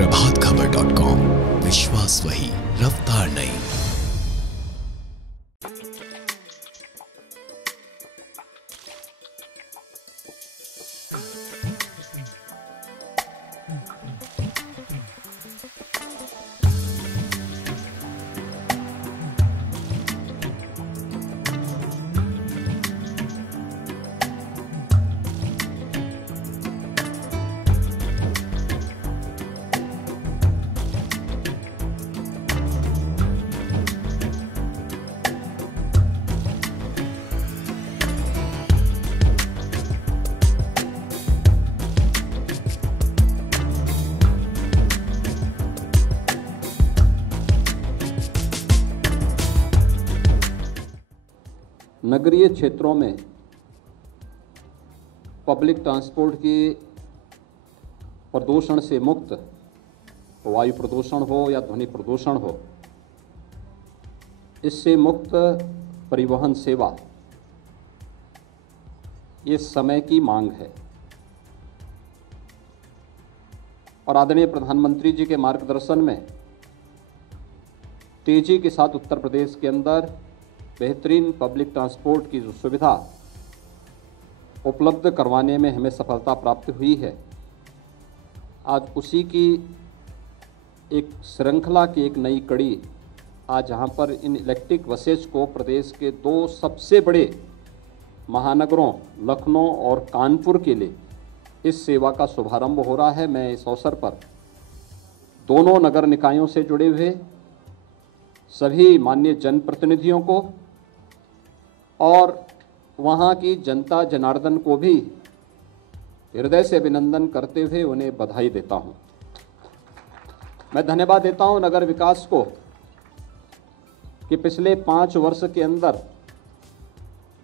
प्रभातखबर.com, विश्वास वही, रफ्तार नहीं। नगरीय क्षेत्रों में पब्लिक ट्रांसपोर्ट की प्रदूषण से मुक्त, वायु प्रदूषण हो या ध्वनि प्रदूषण हो, इससे मुक्त परिवहन सेवा ये समय की मांग है। और आदरणीय प्रधानमंत्री जी के मार्गदर्शन में तेजी के साथ उत्तर प्रदेश के अंदर बेहतरीन पब्लिक ट्रांसपोर्ट की जो सुविधा उपलब्ध करवाने में हमें सफलता प्राप्त हुई है, आज उसी की एक श्रृंखला की एक नई कड़ी आज जहां पर इन इलेक्ट्रिक बसेज को प्रदेश के दो सबसे बड़े महानगरों लखनऊ और कानपुर के लिए इस सेवा का शुभारंभ हो रहा है। मैं इस अवसर पर दोनों नगर निकायों से जुड़े हुए सभी माननीय जनप्रतिनिधियों को और वहाँ की जनता जनार्दन को भी हृदय से अभिनंदन करते हुए उन्हें बधाई देता हूँ। मैं धन्यवाद देता हूँ नगर विकास को कि पिछले 5 वर्ष के अंदर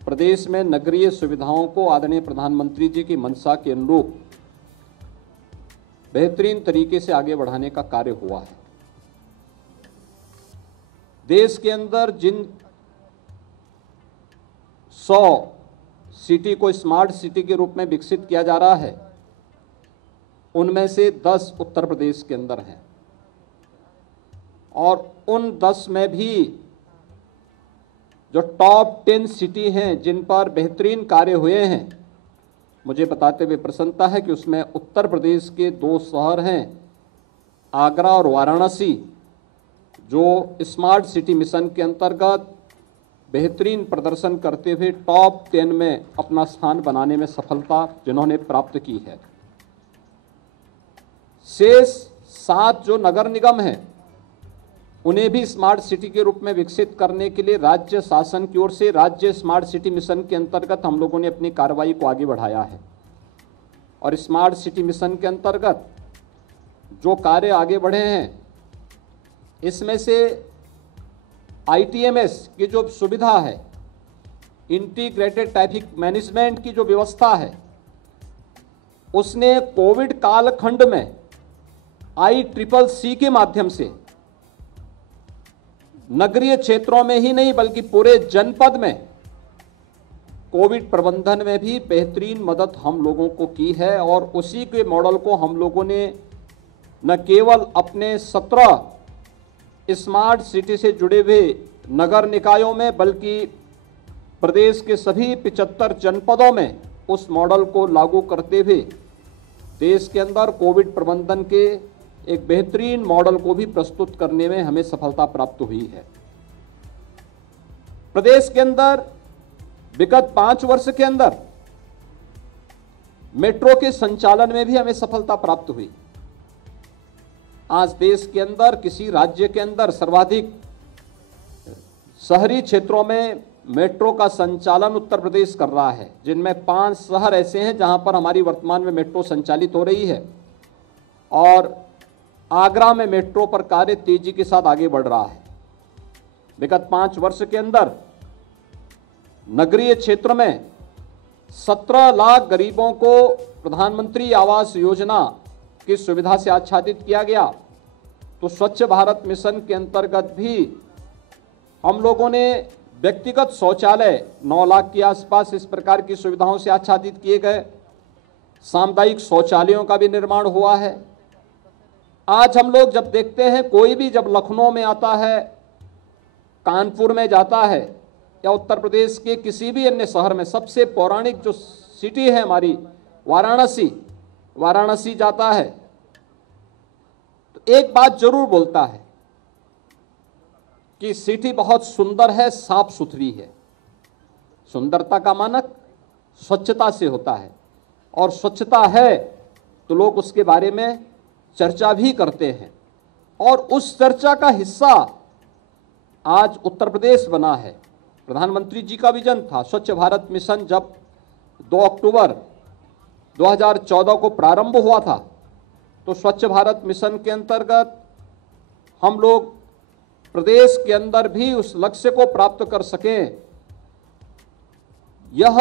प्रदेश में नगरीय सुविधाओं को आदरणीय प्रधानमंत्री जी की मंशा के अनुरूप बेहतरीन तरीके से आगे बढ़ाने का कार्य हुआ है। देश के अंदर जिन 100 सिटी को स्मार्ट सिटी के रूप में विकसित किया जा रहा है, उनमें से 10 उत्तर प्रदेश के अंदर हैं और उन 10 में भी जो टॉप 10 सिटी हैं जिन पर बेहतरीन कार्य हुए हैं, मुझे बताते हुए प्रसन्नता है कि उसमें उत्तर प्रदेश के 2 शहर हैं, आगरा और वाराणसी, जो स्मार्ट सिटी मिशन के अंतर्गत बेहतरीन प्रदर्शन करते हुए टॉप 10 में अपना स्थान बनाने में सफलता जिन्होंने प्राप्त की है। शेष 7 जो नगर निगम हैं, उन्हें भी स्मार्ट सिटी के रूप में विकसित करने के लिए राज्य शासन की ओर से राज्य स्मार्ट सिटी मिशन के अंतर्गत हम लोगों ने अपनी कार्रवाई को आगे बढ़ाया है। और स्मार्ट सिटी मिशन के अंतर्गत जो कार्य आगे बढ़े हैं, इसमें से ITMS की जो सुविधा है, इंटीग्रेटेड ट्रैफिक मैनेजमेंट की जो व्यवस्था है, उसने कोविड कालखंड में ICCC के माध्यम से नगरीय क्षेत्रों में ही नहीं बल्कि पूरे जनपद में कोविड प्रबंधन में भी बेहतरीन मदद हम लोगों को की है। और उसी के मॉडल को हम लोगों ने न केवल अपने 17 स्मार्ट सिटी से जुड़े हुए नगर निकायों में बल्कि प्रदेश के सभी 75 जनपदों में उस मॉडल को लागू करते हुए देश के अंदर कोविड प्रबंधन के एक बेहतरीन मॉडल को भी प्रस्तुत करने में हमें सफलता प्राप्त हुई है। प्रदेश के अंदर विगत 5 वर्ष के अंदर मेट्रो के संचालन में भी हमें सफलता प्राप्त हुई। आज देश के अंदर किसी राज्य के अंदर सर्वाधिक शहरी क्षेत्रों में मेट्रो का संचालन उत्तर प्रदेश कर रहा है, जिनमें 5 शहर ऐसे हैं जहां पर हमारी वर्तमान में मेट्रो संचालित हो रही है और आगरा में मेट्रो पर कार्य तेजी के साथ आगे बढ़ रहा है। विगत 5 वर्ष के अंदर नगरीय क्षेत्र में 17 लाख गरीबों को प्रधानमंत्री आवास योजना की सुविधा से आच्छादित किया गया। तो स्वच्छ भारत मिशन के अंतर्गत भी हम लोगों ने व्यक्तिगत शौचालय 9 लाख के आसपास इस प्रकार की सुविधाओं से आच्छादित किए गए। सामुदायिक शौचालयों का भी निर्माण हुआ है। आज हम लोग जब देखते हैं, कोई भी जब लखनऊ में आता है, कानपुर में जाता है, या उत्तर प्रदेश के किसी भी अन्य शहर में, सबसे पौराणिक जो सिटी है हमारी वाराणसी जाता है, तो एक बात जरूर बोलता है कि सिटी बहुत सुंदर है, साफ सुथरी है। सुंदरता का मानक स्वच्छता से होता है, और स्वच्छता है तो लोग उसके बारे में चर्चा भी करते हैं, और उस चर्चा का हिस्सा आज उत्तर प्रदेश बना है। प्रधानमंत्री जी का विजन था स्वच्छ भारत मिशन, जब 2 अक्टूबर 2014 को प्रारंभ हुआ था, तो स्वच्छ भारत मिशन के अंतर्गत हम लोग प्रदेश के अंदर भी उस लक्ष्य को प्राप्त कर सकें, यह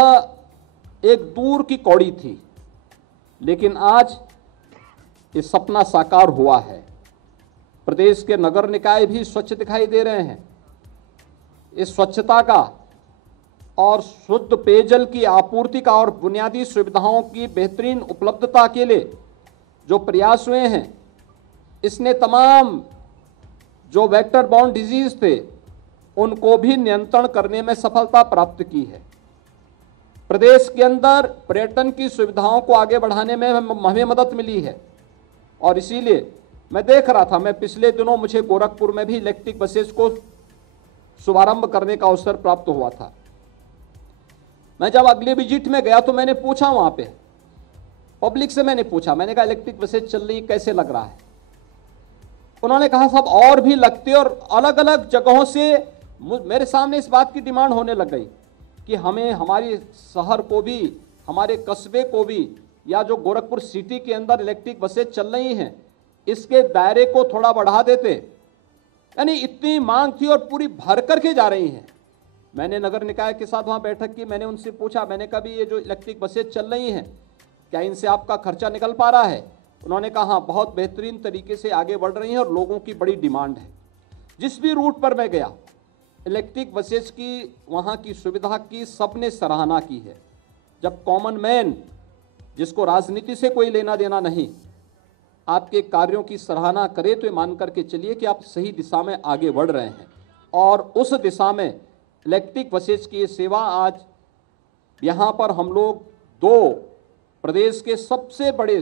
एक दूर की कौड़ी थी। लेकिन आज ये सपना साकार हुआ है। प्रदेश के नगर निकाय भी स्वच्छ दिखाई दे रहे हैं। इस स्वच्छता का और शुद्ध पेयजल की आपूर्ति का और बुनियादी सुविधाओं की बेहतरीन उपलब्धता के लिए जो प्रयास हुए हैं, इसने तमाम जो वेक्टर बॉर्न डिजीज थे उनको भी नियंत्रण करने में सफलता प्राप्त की है। प्रदेश के अंदर पर्यटन की सुविधाओं को आगे बढ़ाने में हमें मदद मिली है, और इसीलिए मैं देख रहा था, मैं पिछले दिनों मुझे गोरखपुर में भी इलेक्ट्रिक बसेस को शुभारंभ करने का अवसर प्राप्त हुआ था। मैं जब अगले विजिट में गया तो मैंने पूछा वहां पे पब्लिक से, मैंने पूछा, मैंने कहा इलेक्ट्रिक बसेस चल रही, कैसे लग रहा है? उन्होंने कहा सब और भी लगते, और अलग अलग जगहों से मेरे सामने इस बात की डिमांड होने लग गई कि हमें हमारे शहर को भी, हमारे कस्बे को भी, या जो गोरखपुर सिटी के अंदर इलेक्ट्रिक बसेस चल रही हैं, इसके दायरे को थोड़ा बढ़ा देते। यानी इतनी मांग थी और पूरी भर करके जा रही हैं। मैंने नगर निकाय के साथ वहां बैठक की, मैंने उनसे पूछा, मैंने कहा भी ये जो इलेक्ट्रिक बसेस चल रही हैं, क्या इनसे आपका खर्चा निकल पा रहा है? उन्होंने कहा हाँ, बहुत बेहतरीन तरीके से आगे बढ़ रही हैं और लोगों की बड़ी डिमांड है। जिस भी रूट पर मैं गया, इलेक्ट्रिक बसेस की वहाँ की सुविधा की सबने सराहना की है। जब कॉमन मैन, जिसको राजनीति से कोई लेना देना नहीं, आपके कार्यों की सराहना करे तो ये मान करके चलिए कि आप सही दिशा में आगे बढ़ रहे हैं, और उस दिशा में इलेक्ट्रिक बसेस की ये सेवा आज यहाँ पर हम लोग 2 प्रदेश के सबसे बड़े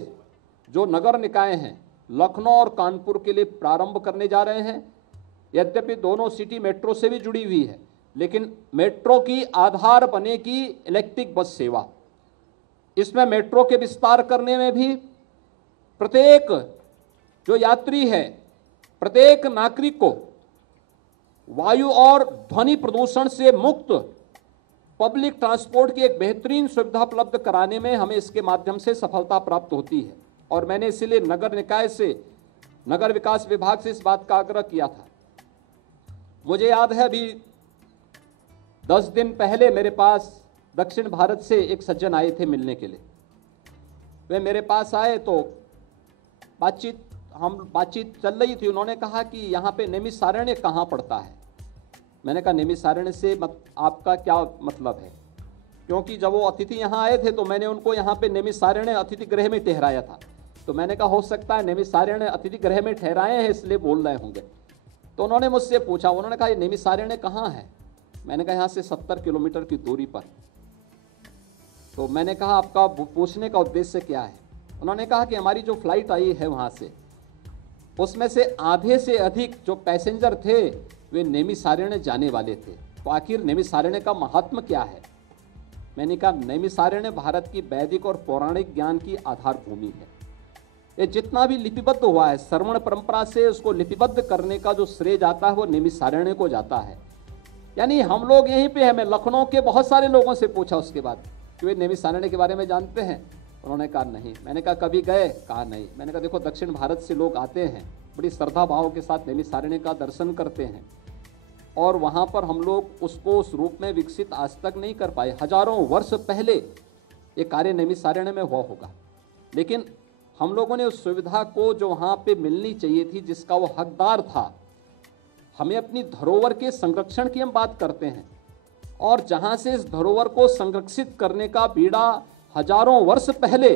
जो नगर निकाय हैं, लखनऊ और कानपुर के लिए प्रारंभ करने जा रहे हैं। यद्यपि दोनों सिटी मेट्रो से भी जुड़ी हुई है, लेकिन मेट्रो की आधार बनेगी इलेक्ट्रिक बस सेवा। इसमें मेट्रो के विस्तार करने में भी प्रत्येक जो यात्री है, प्रत्येक नागरिक को वायु और ध्वनि प्रदूषण से मुक्त पब्लिक ट्रांसपोर्ट की एक बेहतरीन सुविधा उपलब्ध कराने में हमें इसके माध्यम से सफलता प्राप्त होती है। और मैंने इसलिए नगर निकाय से, नगर विकास विभाग से इस बात का आग्रह किया था। मुझे याद है अभी 10 दिन पहले मेरे पास दक्षिण भारत से एक सज्जन आए थे मिलने के लिए। वे मेरे पास आए तो बातचीत चल रही थी। उन्होंने कहा कि यहाँ पे नैमिषारण्य कहाँ पड़ता है? मैंने कहा नैमिषारण्य से आपका क्या मतलब है? क्योंकि जब वो अतिथि यहाँ आए थे तो मैंने उनको यहाँ पे नैमिषारण्य अतिथि गृह में ठहराया था। तो मैंने कहा हो सकता है नैमिषारण्य अतिथि गृह में ठहराए हैं इसलिए बोल रहे होंगे। तो उन्होंने मुझसे पूछा, उन्होंने कहा ये नैमिषारण्य कहाँ है? मैंने कहा यहाँ से 70 किलोमीटर की दूरी पर। तो मैंने कहा आपका पूछने का उद्देश्य क्या है? उन्होंने कहा कि हमारी जो फ्लाइट आई है वहाँ से, उसमें से आधे से अधिक जो पैसेंजर थे वे नैमिषारण्य जाने वाले थे। तो आखिर नैमिषारण्य का महात्म क्या है? मैंने कहा नैमिषारण्य भारत की वैदिक और पौराणिक ज्ञान की आधार भूमि है। ये जितना भी लिपिबद्ध हुआ है, श्रवण परंपरा से उसको लिपिबद्ध करने का जो श्रेय जाता है वो नैमिषारण्य को जाता है। यानी हम लोग यहीं पे हैं। मैं लखनऊ के बहुत सारे लोगों से पूछा उसके बाद कि वे नैमिषारण्य के बारे में जानते हैं? उन्होंने कहा नहीं। मैंने कहा कभी गए? कहा नहीं। मैंने कहा देखो दक्षिण भारत से लोग आते हैं, बड़ी श्रद्धा भाव के साथ नैमिषारण्य का दर्शन करते हैं, और वहाँ पर हम लोग उसको उस रूप में विकसित आज तक नहीं कर पाए। हजारों वर्ष पहले ये कार्य नैमिषारण्य में हुआ होगा, लेकिन हम लोगों ने उस सुविधा को जो वहाँ पे मिलनी चाहिए थी, जिसका वो हकदार था, हमें अपनी धरोहर के संरक्षण की हम बात करते हैं, और जहाँ से इस धरोहर को संरक्षित करने का बीड़ा हजारों वर्ष पहले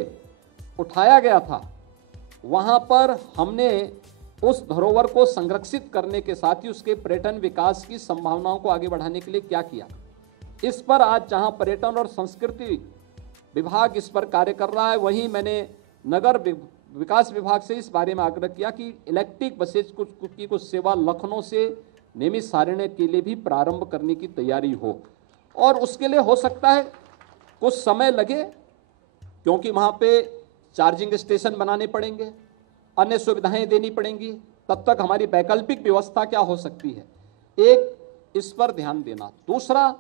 उठाया गया था, वहाँ पर हमने उस धरोहर को संरक्षित करने के साथ ही उसके पर्यटन विकास की संभावनाओं को आगे बढ़ाने के लिए क्या किया, इस पर आज जहाँ पर्यटन और संस्कृति विभाग इस पर कार्य कर रहा है, वहीं मैंने नगर विकास विभाग से इस बारे में आग्रह किया कि इलेक्ट्रिक बसेज की कुछ सेवा लखनऊ से नेमिष सारण्य के लिए भी प्रारंभ करने की तैयारी हो, और उसके लिए हो सकता है कुछ समय लगे, क्योंकि वहाँ पे चार्जिंग स्टेशन बनाने पड़ेंगे, अन्य सुविधाएं देनी पड़ेंगी। तब तक हमारी वैकल्पिक व्यवस्था क्या हो सकती है, एक इस पर ध्यान देना। दूसरा,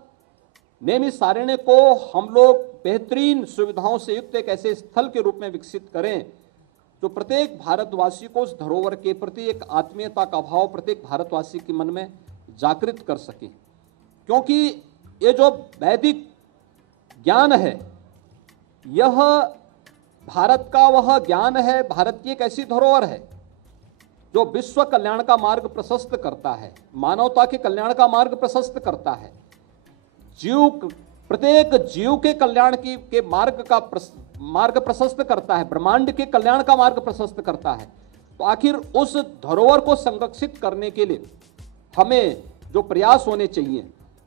नेमिष सारण्य को हम लोग बेहतरीन सुविधाओं से युक्त एक ऐसे स्थल के रूप में विकसित करें जो प्रत्येक भारतवासी को उस धरोहर के प्रति एक आत्मीयता का भाव प्रत्येक भारतवासी के मन में जागृत कर सके, क्योंकि ये जो वैदिक ज्ञान है यह भारत का वह ज्ञान है, भारत की एक ऐसी धरोहर है जो विश्व कल्याण का मार्ग प्रशस्त करता है, मानवता के कल्याण का मार्ग प्रशस्त करता है, प्रत्येक जीव के कल्याण के मार्ग प्रशस्त करता है, ब्रह्मांड के कल्याण का मार्ग प्रशस्त करता है। तो आखिर उस धरोहर को संरक्षित करने के लिए हमें जो प्रयास होने चाहिए,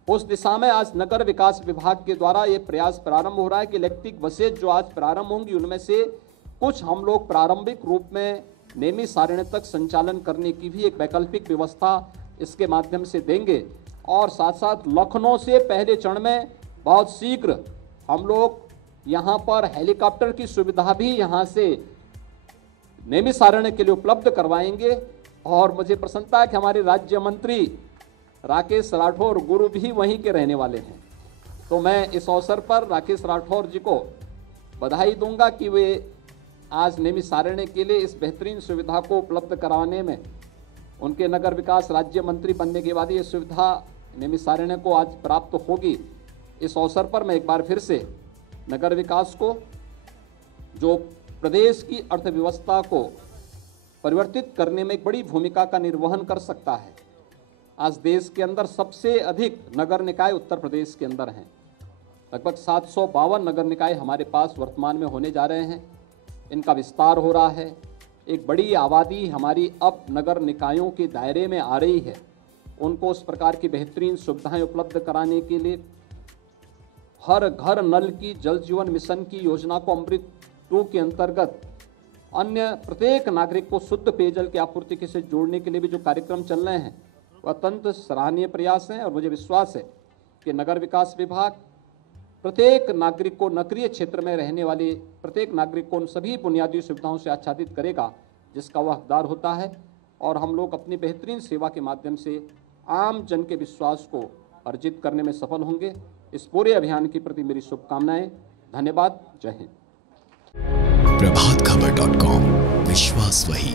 उस दिशा में आज नगर विकास विभाग के द्वारा ये प्रयास प्रारंभ हो रहा है कि इलेक्ट्रिक बसेज जो आज प्रारंभ होंगी उनमें से कुछ हम लोग प्रारंभिक रूप में नेमिष सारण्य तक संचालन करने की भी एक वैकल्पिक व्यवस्था इसके माध्यम से देंगे, और साथ साथ लखनऊ से पहले चरण में बहुत शीघ्र हम लोग यहाँ पर हेलीकॉप्टर की सुविधा भी यहाँ से नेमिष सारण्य के लिए उपलब्ध करवाएंगे। और मुझे प्रसन्नता है कि हमारे राज्य मंत्री राकेश राठौर गुरु भी वहीं के रहने वाले हैं, तो मैं इस अवसर पर राकेश राठौर जी को बधाई दूंगा कि वे आज नेमिष सारण्य के लिए इस बेहतरीन सुविधा को उपलब्ध कराने में, उनके नगर विकास राज्य मंत्री बनने के बाद ये सुविधा नेमिष सारण्य को आज प्राप्त होगी। इस अवसर पर मैं एक बार फिर से नगर विकास को, जो प्रदेश की अर्थव्यवस्था को परिवर्तित करने में एक बड़ी भूमिका का निर्वहन कर सकता है, आज देश के अंदर सबसे अधिक नगर निकाय उत्तर प्रदेश के अंदर हैं, लगभग 752 नगर निकाय हमारे पास वर्तमान में होने जा रहे हैं, इनका विस्तार हो रहा है, एक बड़ी आबादी हमारी अब नगर निकायों के दायरे में आ रही है। उनको उस प्रकार की बेहतरीन सुविधाएं उपलब्ध कराने के लिए हर घर नल की जल जीवन मिशन की योजना को अमृत 2 के अंतर्गत अन्य प्रत्येक नागरिक को शुद्ध पेयजल की आपूर्ति से जोड़ने के लिए भी जो कार्यक्रम चल रहे हैं वह अत्यंत सराहनीय प्रयास हैं, और मुझे विश्वास है कि नगर विकास विभाग प्रत्येक नागरिक को, नगरीय क्षेत्र में रहने वाले प्रत्येक नागरिक को उन सभी बुनियादी सुविधाओं से आच्छादित करेगा जिसका वह हकदार होता है, और हम लोग अपनी बेहतरीन सेवा के माध्यम से आम जन के विश्वास को अर्जित करने में सफल होंगे। इस पूरे अभियान के प्रति मेरी शुभकामनाएं। धन्यवाद। जय हिंद। प्रभातखबर.com, विश्वास वही,